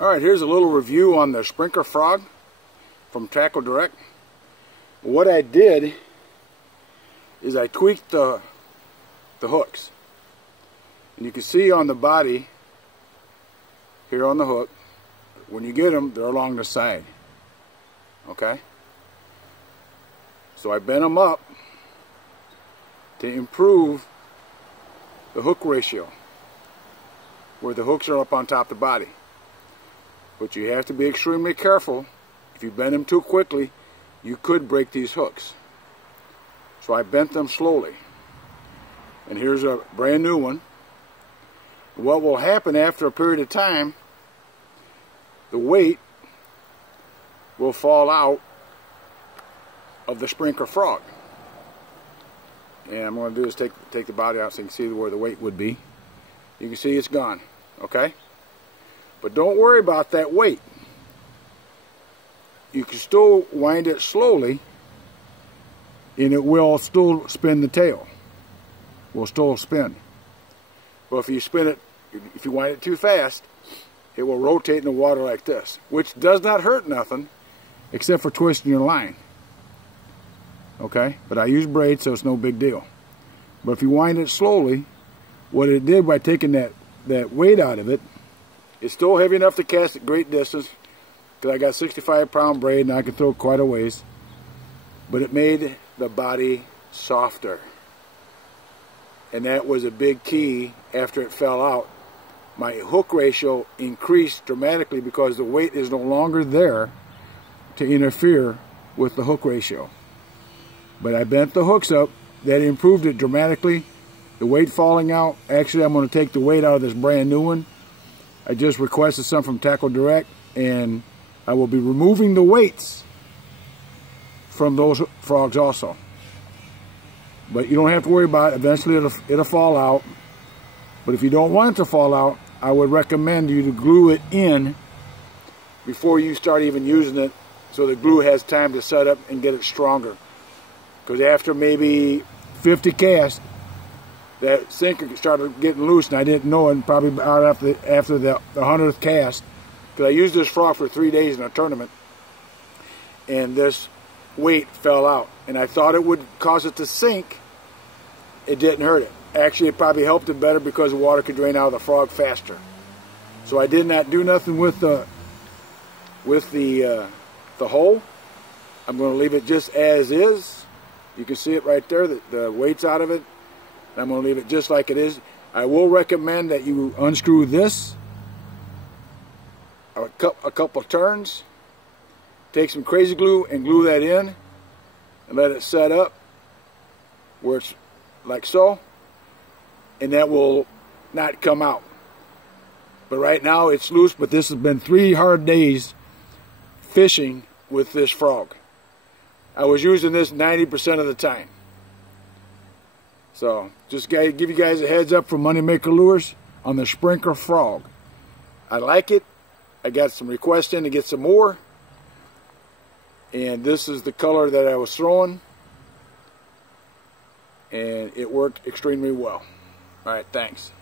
Alright, here's a little review on the Sprinker frog from Tackle Direct. What I did is I tweaked the hooks. And you can see on the body, here on the hook, when you get them, they're along the side. Okay? So I bent them up to improve the hook ratio, where the hooks are up on top of the body. But you have to be extremely careful. If you bend them too quickly, you could break these hooks. So I bent them slowly. And here's a brand new one. What will happen after a period of time, the weight will fall out of the Sprinker frog. And I'm going to do is take the body out so you can see where the weight would be. You can see it's gone. Okay? But don't worry about that weight. You can still wind it slowly and it will still spin the tail. Will still spin. But if you spin it, if you wind it too fast, it will rotate in the water like this, which does not hurt nothing except for twisting your line. Okay? But I use braids, so it's no big deal. But if you wind it slowly, what it did by taking that weight out of it, it's still heavy enough to cast at great distance, because I got 65-pound braid and I can throw quite a ways. But it made the body softer. And that was a big key after it fell out. My hook ratio increased dramatically because the weight is no longer there to interfere with the hook ratio. But I bent the hooks up. That improved it dramatically. The weight falling out. Actually, I'm going to take the weight out of this brand new one. I just requested some from Tackle Direct, and I will be removing the weights from those frogs also. But you don't have to worry about it. Eventually it'll fall out. But if you don't want it to fall out, I would recommend you to glue it in before you start even using it, so the glue has time to set up and get it stronger. Because after maybe 50 casts, that sinker started getting loose, and I didn't know it, probably about after the 100th cast, because I used this frog for 3 days in a tournament, and this weight fell out, and I thought it would cause it to sink. It didn't hurt it. Actually, it probably helped it better because the water could drain out of the frog faster. So I did not do nothing with the hole. I'm going to leave it just as is. You can see it right there, the weight's out of it. I'm going to leave it just like it is. I will recommend that you unscrew this a couple turns, take some crazy glue and glue that in, and let it set up where it's like so, and that will not come out. But right now it's loose, but this has been 3 hard days fishing with this frog. I was using this 90% of the time. So, just give you guys a heads up from Moneymaker Lures on the Sprinker frog. I like it. I got some requests in to get some more. And this is the color that I was throwing. And it worked extremely well. Alright, thanks.